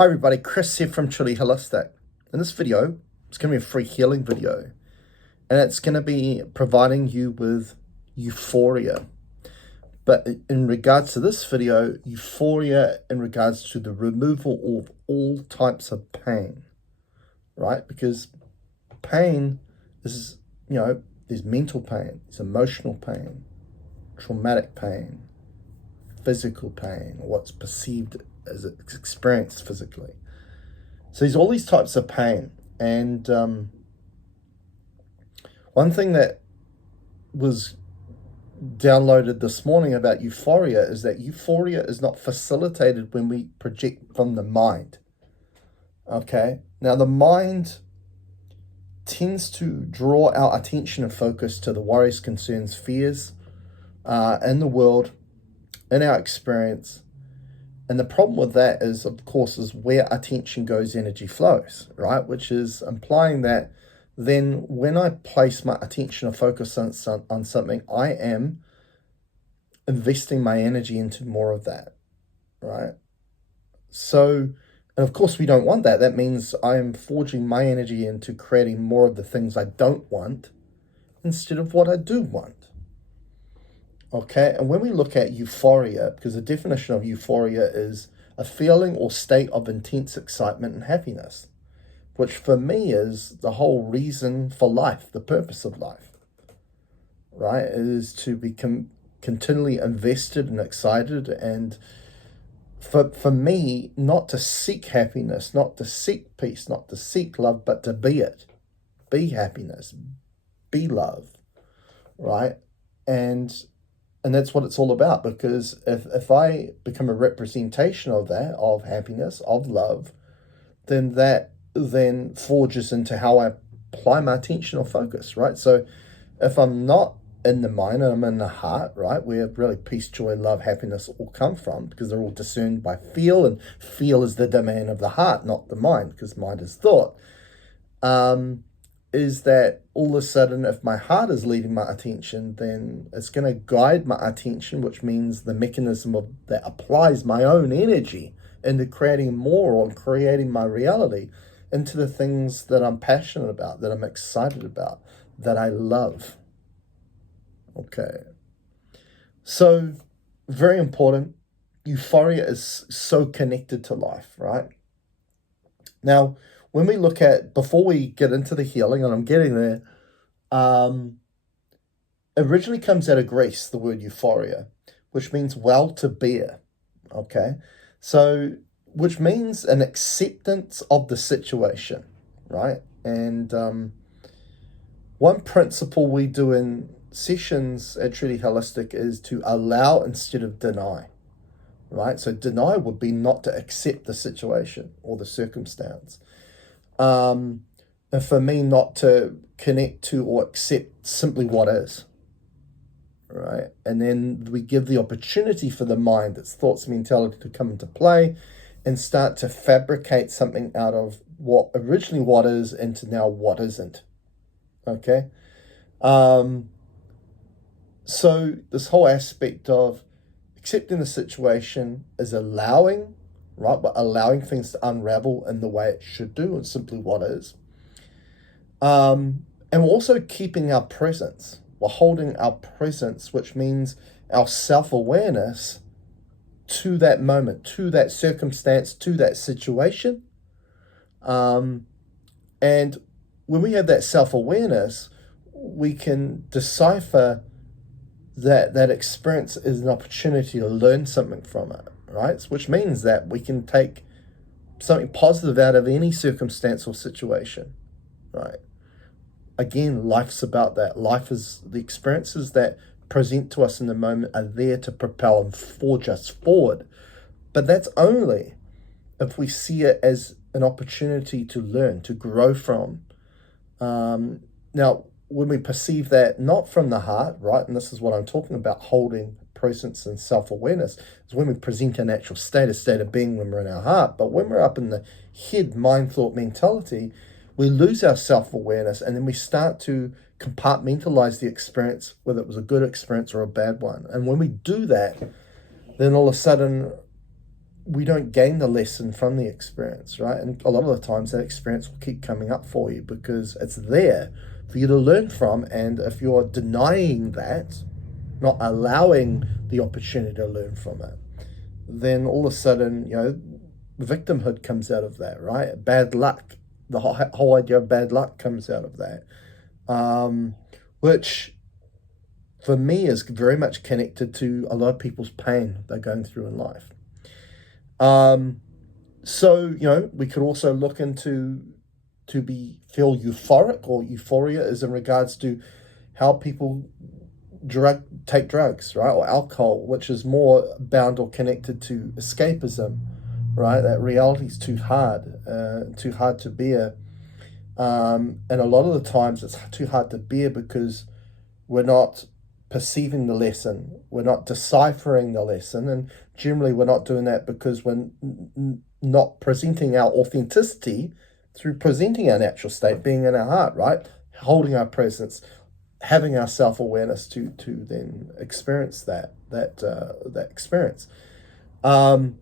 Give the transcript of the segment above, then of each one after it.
Hi everybody, Chris here from Truly Holistic. In this video, it's going to be a free healing video, and it's going to be providing you with euphoria. But in regards to this video, euphoria in regards to the removal of all types of pain, right? Because pain is, there's mental pain, there's emotional pain, traumatic pain, physical pain, what's perceived as experienced physically. So there's all these types of pain. And one thing that was downloaded this morning about euphoria is that euphoria is not facilitated when we project from the mind. Okay? Now, the mind tends to draw our attention and focus to the worries, concerns, fears in the world, in our experience. And the problem with that is, of course, is where attention goes, energy flows, right? Which is implying that then when I place my attention or focus on something, I am investing my energy into more of that, right? So, and of course, we don't want that. That means I am forging my energy into creating more of the things I don't want instead of what I do want. Okay, and when we look at euphoria, because the definition of euphoria is a feeling or state of intense excitement and happiness, which for me is the whole reason for life, the purpose of life, right? It is to become continually invested and excited, and for me, not to seek happiness, not to seek peace, not to seek love, but to be it. Be happiness, be love, right? And that's what it's all about, because if I become a representation of that, of happiness, of love, then that then forges into how I apply my attention or focus, right? So if I'm not in the mind and I'm in the heart, right, where really peace, joy, love, happiness all come from, because they're all discerned by feel, and feel is the domain of the heart, not the mind, because mind is thought. Is that all of a sudden, if my heart is leading my attention, then it's going to guide my attention, which means the mechanism that applies my own energy into creating more, or creating my reality into the things that I'm passionate about, that I'm excited about, that I love. Okay. So, very important. Euphoria is so connected to life, right? Now, when we look at, before we get into the healing, and I'm getting there, originally comes out of Greece, the word euphoria, which means well to bear, okay? So, which means an acceptance of the situation, right? And one principle we do in sessions at Truly Holistic is to allow instead of deny, right? So deny would be not to accept the situation or the circumstance. And for me, not to connect to or accept simply what is, right? And then we give the opportunity for the mind, its thoughts, mentality to come into play and start to fabricate something out of what originally what is into now what isn't, okay? So this whole aspect of accepting the situation is allowing, right? But allowing things to unravel in the way it should do, and simply what is. And we're also keeping our presence. We're holding our presence, which means our self-awareness to that moment, to that circumstance, to that situation. And when we have that self-awareness, we can decipher that experience is an opportunity to learn something from it, right? Which means that we can take something positive out of any circumstance or situation, right? Again, life's about that. Life is the experiences that present to us in the moment are there to propel and forge us forward. But that's only if we see it as an opportunity to learn, to grow from. Now, when we perceive that not from the heart, right, and this is what I'm talking about, holding presence and self-awareness, is when we present a natural state, a state of being when we're in our heart. But when we're up in the head, mind, thought, mentality, we lose our self-awareness, and then we start to compartmentalize the experience, whether it was a good experience or a bad one. And when we do that, then all of a sudden we don't gain the lesson from the experience, right? And a lot of the times that experience will keep coming up for you because it's there for you to learn from. And if you're denying that, not allowing the opportunity to learn from it, then all of a sudden, victimhood comes out of that, right? Bad luck, the whole idea of bad luck comes out of that, which for me is very much connected to a lot of people's pain they're going through in life. So, we could also look into feel euphoric, or euphoria is in regards to how people take drugs, right? Or alcohol, which is more bound or connected to escapism, right? That reality is too hard to bear. And a lot of the times it's too hard to bear because we're not perceiving the lesson, we're not deciphering the lesson, and generally we're not doing that because we're not presenting our authenticity through presenting our natural state, being in our heart, right? Holding our presence, having our self-awareness to then experience that experience. And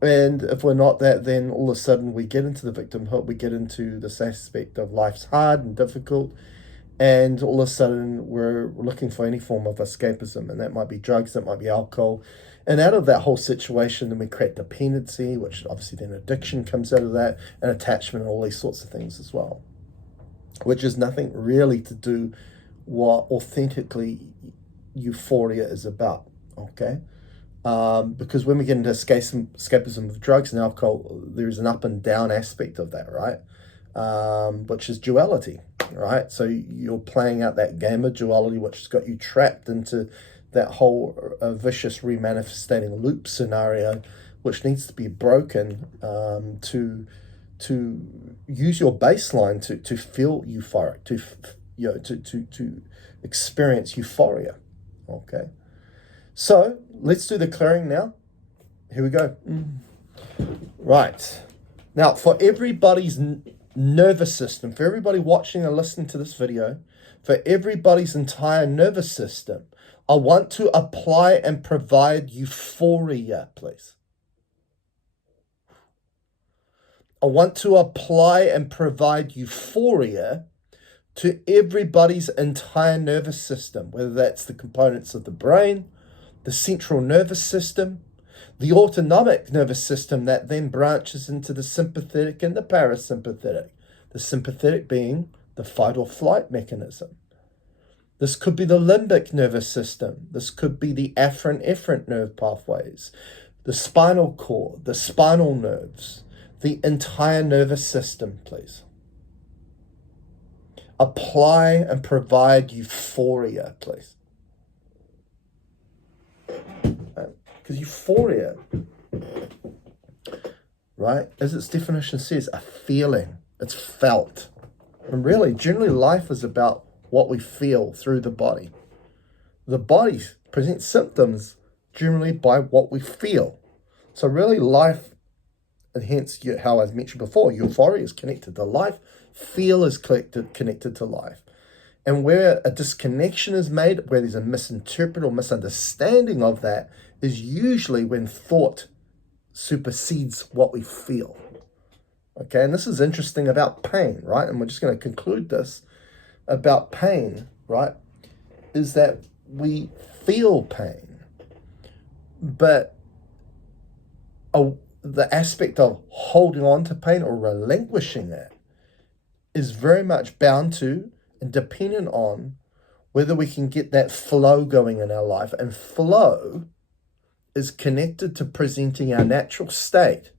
if we're not that, then all of a sudden we get into the victimhood, we get into this aspect of life's hard and difficult, and all of a sudden we're looking for any form of escapism, and that might be drugs, that might be alcohol. And out of that whole situation, then we create dependency, which obviously then addiction comes out of that, and attachment, and all these sorts of things as well, which is nothing really to do what authentically euphoria is about, okay? Because when we get into escapism of drugs and alcohol, there's an up and down aspect of that, right? Which is duality, right? So you're playing out that game of duality, which has got you trapped into that whole vicious remanifestating loop scenario, which needs to be broken to use your baseline to feel euphoric, to experience euphoria. Okay, so let's do the clearing now. Here we go. Right, now for everybody's nervous system, for everybody watching and listening to this video, for everybody's entire nervous system, I want to apply and provide euphoria, please. I want to apply and provide euphoria to everybody's entire nervous system, whether that's the components of the brain, the central nervous system, the autonomic nervous system that then branches into the sympathetic and the parasympathetic. The sympathetic being the fight or flight mechanism. This could be the limbic nervous system. This could be the afferent nerve pathways, the spinal cord, the spinal nerves, the entire nervous system, please. Apply and provide euphoria, please. Because euphoria, right, as its definition says, a feeling. It's felt. And really, generally life is about what we feel through the body. The body presents symptoms generally by what we feel. So really life, and hence how I mentioned before, euphoria is connected to life, feel is connected to life. And where a disconnection is made, where there's a misinterpret or misunderstanding of that, is usually when thought supersedes what we feel. Okay, and this is interesting about pain, right? And we're just going to conclude this about pain, right? Is that we feel pain, but the aspect of holding on to pain or relinquishing it is very much bound to and dependent on whether we can get that flow going in our life. And flow is connected to presenting our natural state.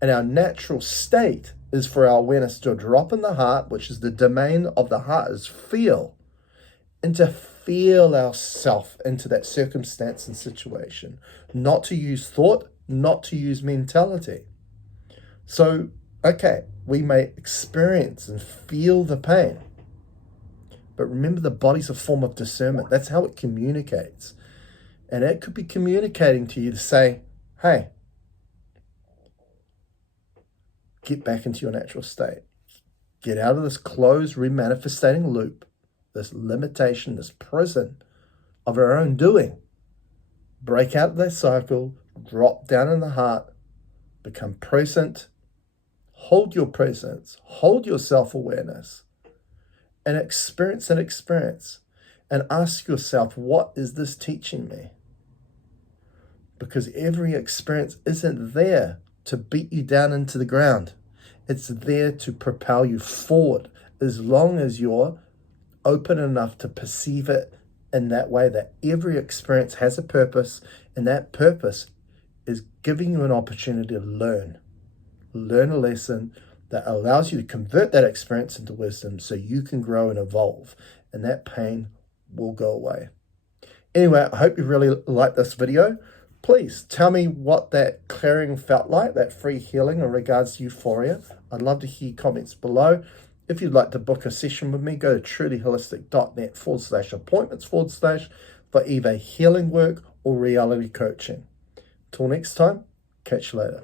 And our natural state is for our awareness to drop in the heart, which is the domain of the heart, is feel, and to feel ourselves into that circumstance and situation, not to use thought, not to use mentality. So, okay, we may experience and feel the pain, but remember the body's a form of discernment. That's how it communicates. And it could be communicating to you to say, hey, get back into your natural state. Get out of this closed, remanifestating loop, this limitation, this prison of our own doing. Break out of that cycle, drop down in the heart, become present, hold your presence, hold your self-awareness, and experience and ask yourself, what is this teaching me? Because every experience isn't there to beat you down into the ground. It's there to propel you forward, as long as you're open enough to perceive it in that way, that every experience has a purpose, and that purpose is giving you an opportunity to learn a lesson that allows you to convert that experience into wisdom so you can grow and evolve, and that pain will go away. Anyway, I hope you really liked this video. Please tell me what that clearing felt like, that free healing in regards to euphoria. I'd love to hear comments below. If you'd like to book a session with me, go to trulyholistic.net/appointments/ for either healing work or reality coaching. Till next time, catch you later.